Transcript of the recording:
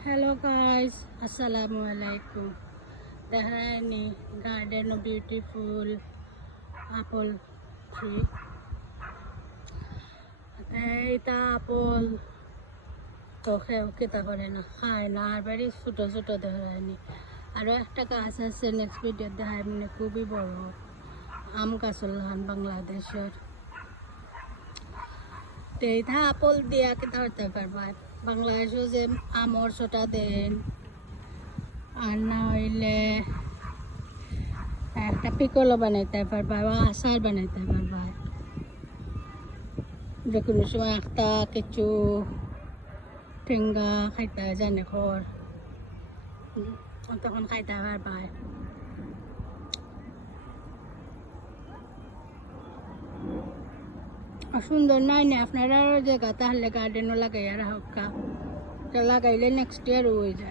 Hello guys, Assalamualaikum. Dahani garden of beautiful apple tree. Eta apple তো খেও কেতা করে না খায় না আর বাড়ি ছোটো ছোটো দেখায়নি আরও একটা গাছ আছে নেক্সট ভিডিও দেখায় মানে খুবই বড় আম গাছলান বাংলাদেশের তো এটা আপল দিয়া কেতা হতে পারবা বাংলাদেশও যে আমর ছোটা দেন আর না হইলে একটা পিকলও বানাইতে পারবা বা আচার বানাইতে পারবা যে কোনো সময় একটা কিছু ঠেঙ্গা খাইতে জানে খর তখন খাইতে পারবা সুন্দর নাই না আপনারা জায়গা তাহলে গার্ডেনও লাগাইয়া রাখা লাগাইলে নেক্সট ইয়ার হয়ে যায়।